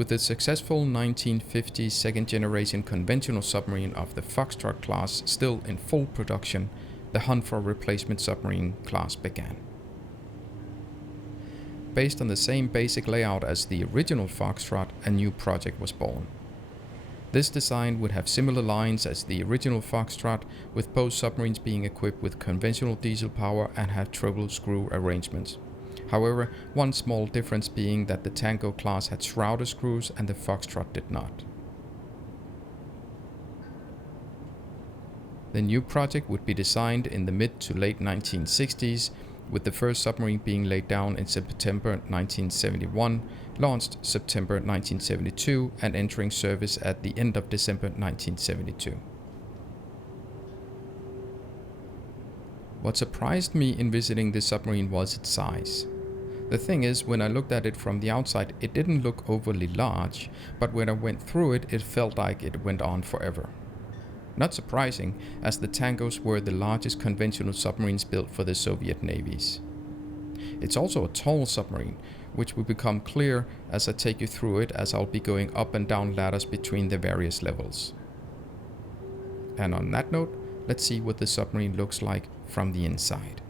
With the successful 1950 second-generation conventional submarine of the Foxtrot class still in full production, the hunt for a replacement submarine class began. Based on the same basic layout as the original Foxtrot, a new project was born. This design would have similar lines as the original Foxtrot, with both submarines being equipped with conventional diesel power and have triple screw arrangements. However, one small difference being that the Tango class had shrouder screws and the Foxtrot did not. The new project would be designed in the mid to late 1960s, with the first submarine being laid down in September 1971, launched September 1972, and entering service at the end of December 1972. What surprised me in visiting this submarine was its size. The thing is, when I looked at it from the outside, it didn't look overly large, but when I went through it, it felt like it went on forever. Not surprising, as the Tangos were the largest conventional submarines built for the Soviet navies. It's also a tall submarine, which will become clear as I take you through it, as I'll be going up and down ladders between the various levels. And on that note, let's see what the submarine looks like from the inside.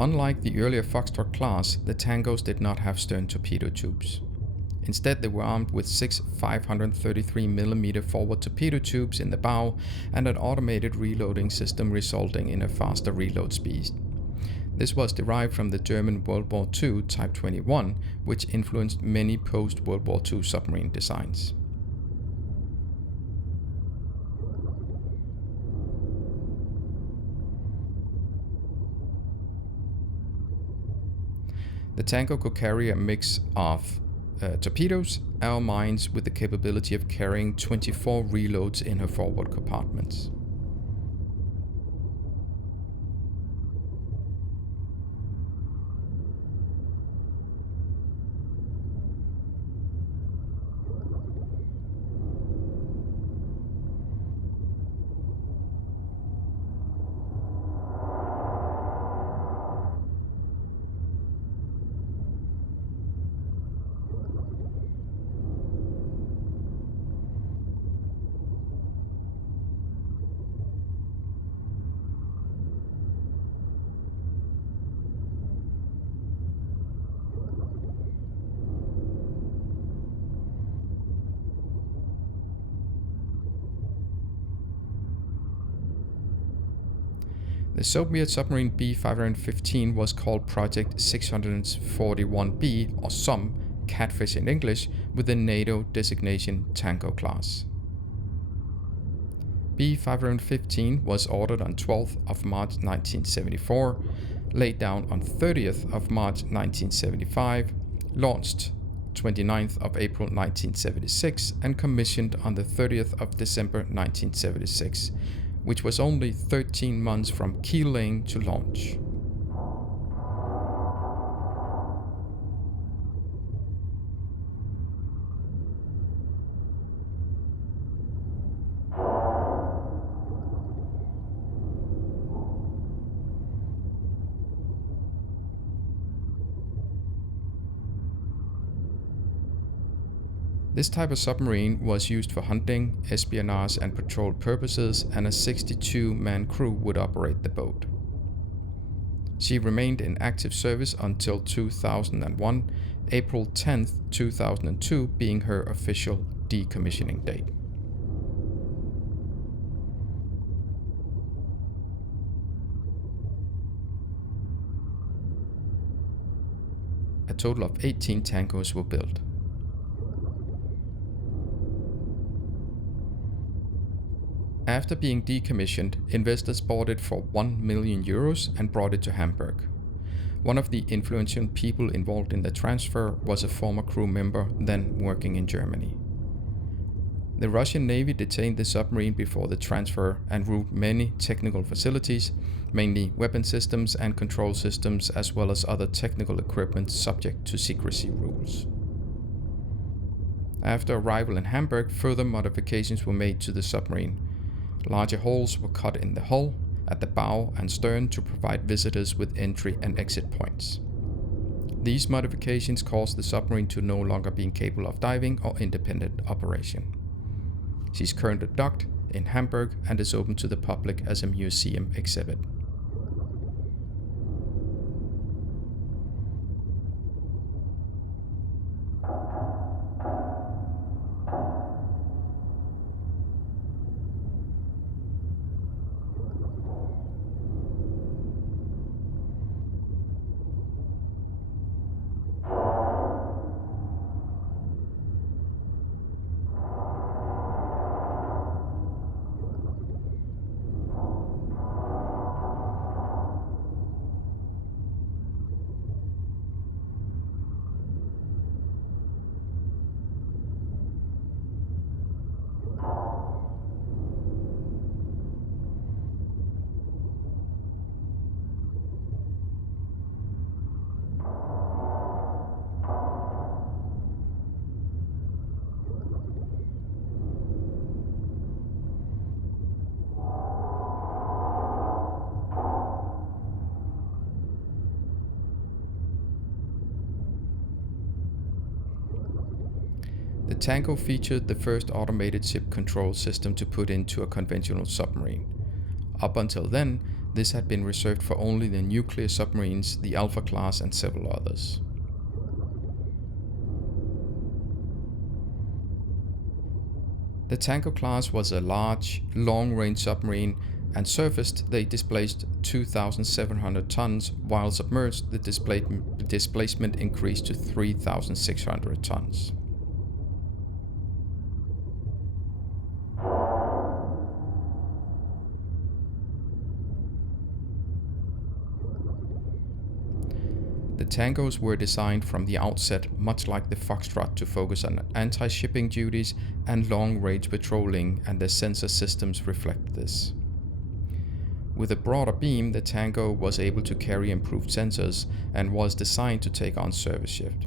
Unlike the earlier Foxtrot class, the Tangos did not have stern torpedo tubes. Instead, they were armed with 6 533mm forward torpedo tubes in the bow and an automated reloading system, resulting in a faster reload speed. This was derived from the German World War II Type 21, which influenced many post-World War II submarine designs. The Tango could carry a mix of torpedoes, or mines, with the capability of carrying 24 reloads in her forward compartments. The Soviet submarine B-515 was called Project 641B, or SOM, catfish in English, with the NATO designation Tango class. B-515 was ordered on 12th of March 1974, laid down on 30th of March 1975, launched 29th of April 1976, and commissioned on the 30th of December 1976, which was only 13 months from keel laying to launch. This type of submarine was used for hunting, espionage and patrol purposes, and a 62-man crew would operate the boat. She remained in active service until 2001, April 10th, 2002 being her official decommissioning date. A total of 18 Tangos were built. After being decommissioned, investors bought it for €1 million and brought it to Hamburg. One of the influential people involved in the transfer was a former crew member then working in Germany. The Russian Navy detained the submarine before the transfer and ruled many technical facilities, mainly weapon systems and control systems, as well as other technical equipment subject to secrecy rules. After arrival in Hamburg, further modifications were made to the submarine. Larger holes were cut in the hull, at the bow and stern to provide visitors with entry and exit points. These modifications caused the submarine to no longer be capable of diving or independent operation. She is currently docked in Hamburg and is open to the public as a museum exhibit. The Tango featured the first automated ship control system to put into a conventional submarine. Up until then, this had been reserved for only the nuclear submarines, the Alpha class and several others. The Tango class was a large, long-range submarine, and surfaced they displaced 2,700 tons, while submerged the displacement increased to 3,600 tons. The Tangos were designed from the outset much like the Foxtrot to focus on anti-shipping duties and long-range patrolling, and the sensor systems reflect this. With a broader beam, the Tango was able to carry improved sensors and was designed to take on service shift.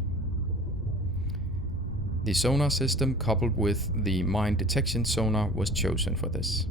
The sonar system coupled with the mine detection sonar was chosen for this.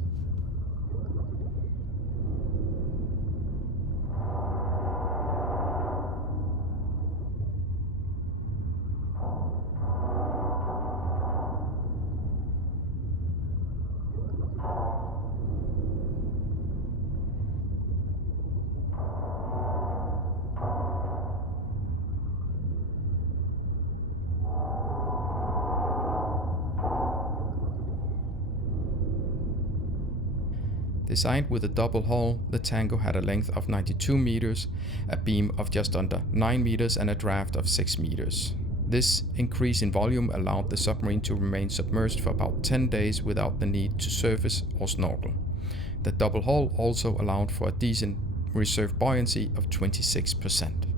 Designed with a double hull, the Tango had a length of 92 meters, a beam of just under 9 meters and a draft of 6 meters. This increase in volume allowed the submarine to remain submerged for about 10 days without the need to surface or snorkel. The double hull also allowed for a decent reserve buoyancy of 26%.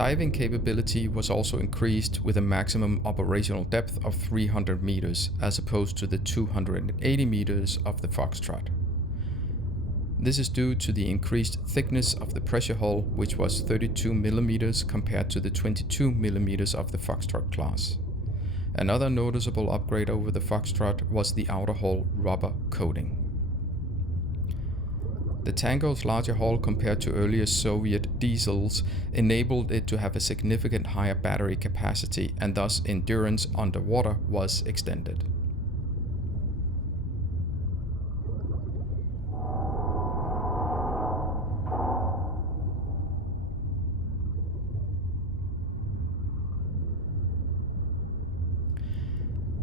Diving capability was also increased with a maximum operational depth of 300 meters as opposed to the 280 meters of the Foxtrot. This is due to the increased thickness of the pressure hull, which was 32 millimeters compared to the 22 millimeters of the Foxtrot class. Another noticeable upgrade over the Foxtrot was the outer hull rubber coating. The Tango's larger hull compared to earlier Soviet diesels enabled it to have a significant higher battery capacity, and thus endurance underwater was extended.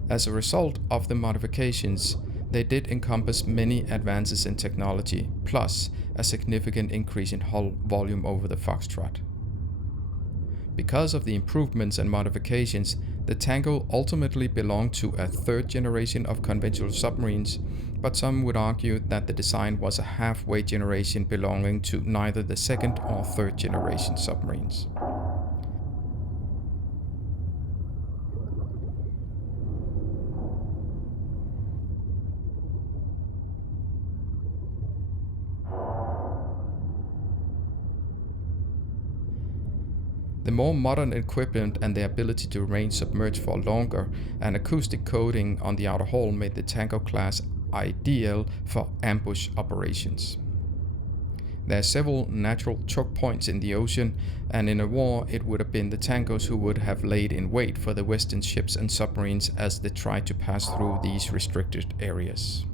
As a result of the modifications, they did encompass many advances in technology, plus a significant increase in hull volume over the Foxtrot. Because of the improvements and modifications, the Tango ultimately belonged to a third generation of conventional submarines, but some would argue that the design was a halfway generation belonging to neither the second or third generation submarines. The more modern equipment and the ability to remain submerged for longer and acoustic coating on the outer hull made the Tango class ideal for ambush operations. There are several natural choke points in the ocean, and in a war it would have been the Tangos who would have laid in wait for the Western ships and submarines as they tried to pass through these restricted areas.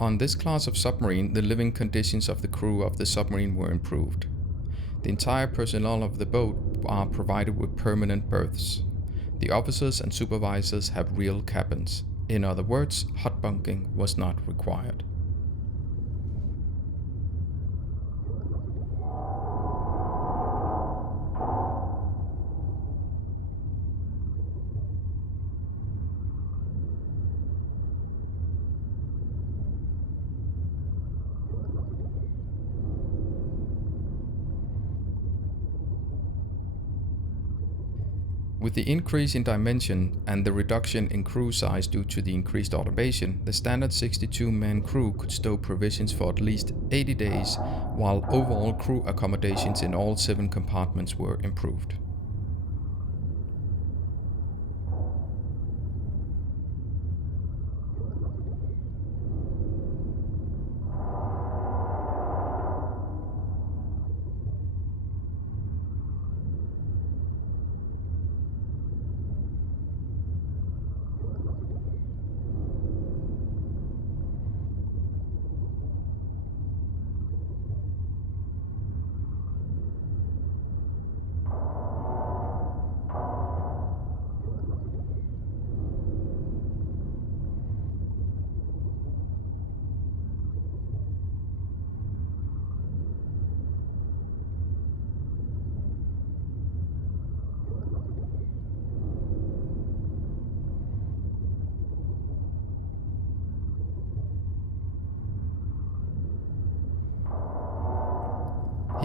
On this class of submarine, the living conditions of the crew of the submarine were improved. The entire personnel of the boat are provided with permanent berths. The officers and supervisors have real cabins. In other words, hot bunking was not required. With the increase in dimension and the reduction in crew size due to the increased automation, the standard 62-man crew could stow provisions for at least 80 days, while overall crew accommodations in all 7 compartments were improved.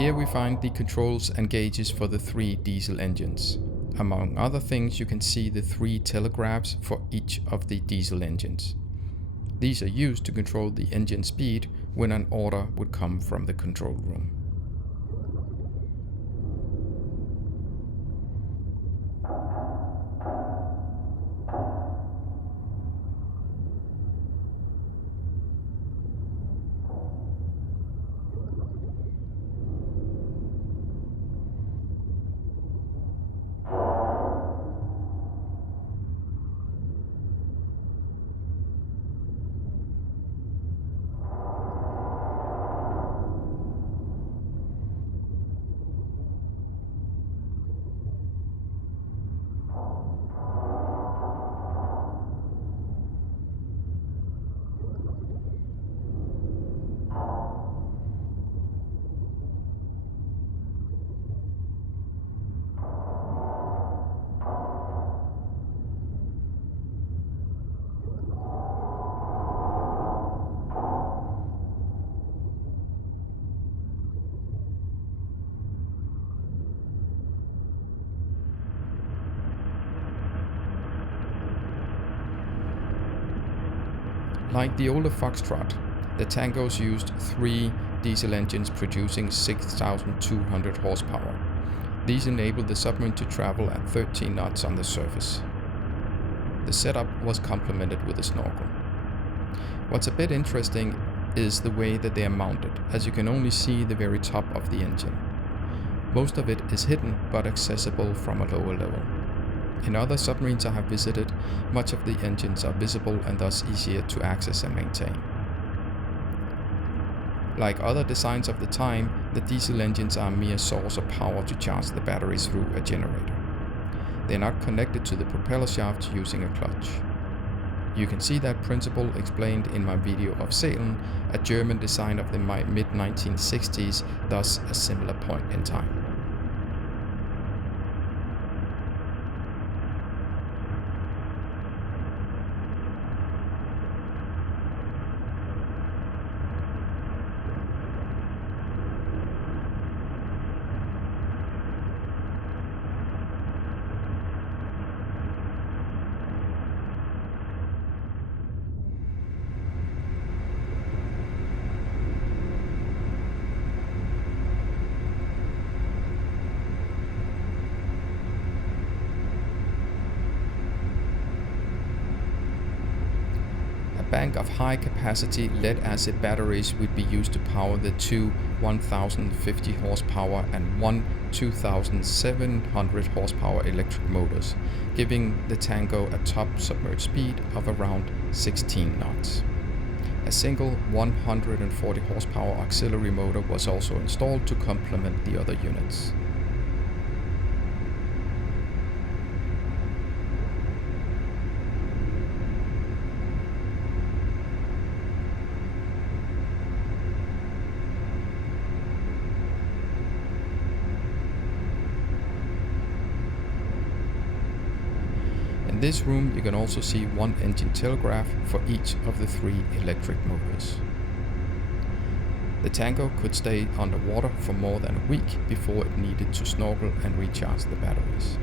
Here we find the controls and gauges for the 3 diesel engines. Among other things, you can see the 3 telegraphs for each of the diesel engines. These are used to control the engine speed when an order would come from the control room. Like the older Foxtrot, the Tangos used 3 diesel engines producing 6,200 horsepower. These enabled the submarine to travel at 13 knots on the surface. The setup was complemented with a snorkel. What's a bit interesting is the way that they are mounted, as you can only see the very top of the engine. Most of it is hidden but accessible from a lower level. In other submarines I have visited, much of the engines are visible and thus easier to access and maintain. Like other designs of the time, the diesel engines are a mere source of power to charge the batteries through a generator. They are not connected to the propeller shaft using a clutch. You can see that principle explained in my video of Cellar, a German design of the mid-1960s, thus a similar point in time. A bank of high-capacity lead-acid batteries would be used to power the 2 1,050 horsepower and 1 2,700 horsepower electric motors, giving the Tango a top submerged speed of around 16 knots. A single 140 horsepower auxiliary motor was also installed to complement the other units. In this room you can also see 1 engine telegraph for each of the 3 electric motors. The Tango could stay underwater for more than a week before it needed to snorkel and recharge the batteries.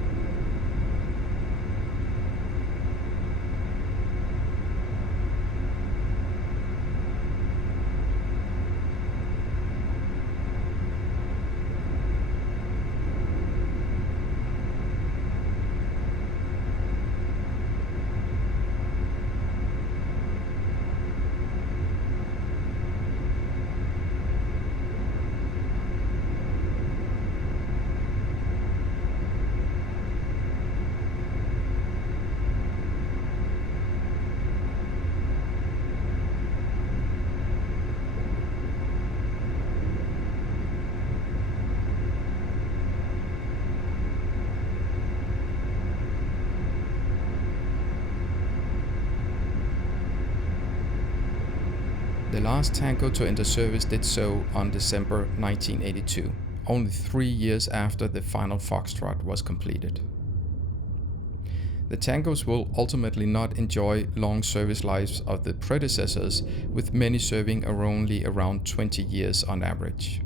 The last Tango to enter service did so on December 1982, only 3 years after the final Foxtrot was completed. The Tangos will ultimately not enjoy long service lives of the predecessors, with many serving only around 20 years on average.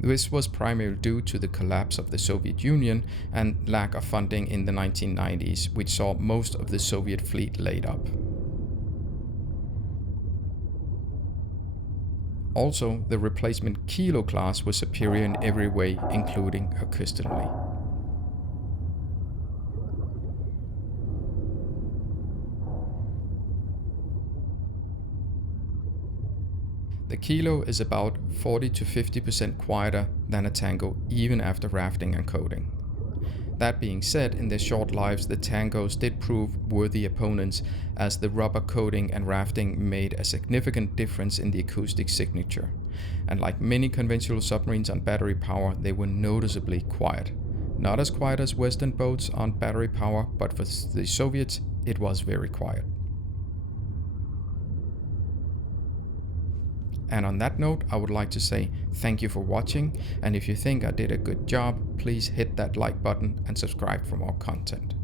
This was primarily due to the collapse of the Soviet Union and lack of funding in the 1990s, which saw most of the Soviet fleet laid up. Also, the replacement Kilo class was superior in every way, including acoustically. The Kilo is about 40 to 50% quieter than a Tango even after rafting and coating. That being said, in their short lives the Tangos did prove worthy opponents, as the rubber coating and rafting made a significant difference in the acoustic signature. And like many conventional submarines on battery power, they were noticeably quiet. Not as quiet as Western boats on battery power, but for the Soviets it was very quiet. And on that note, I would like to say thank you for watching, and if you think I did a good job, please hit that like button and subscribe for more content.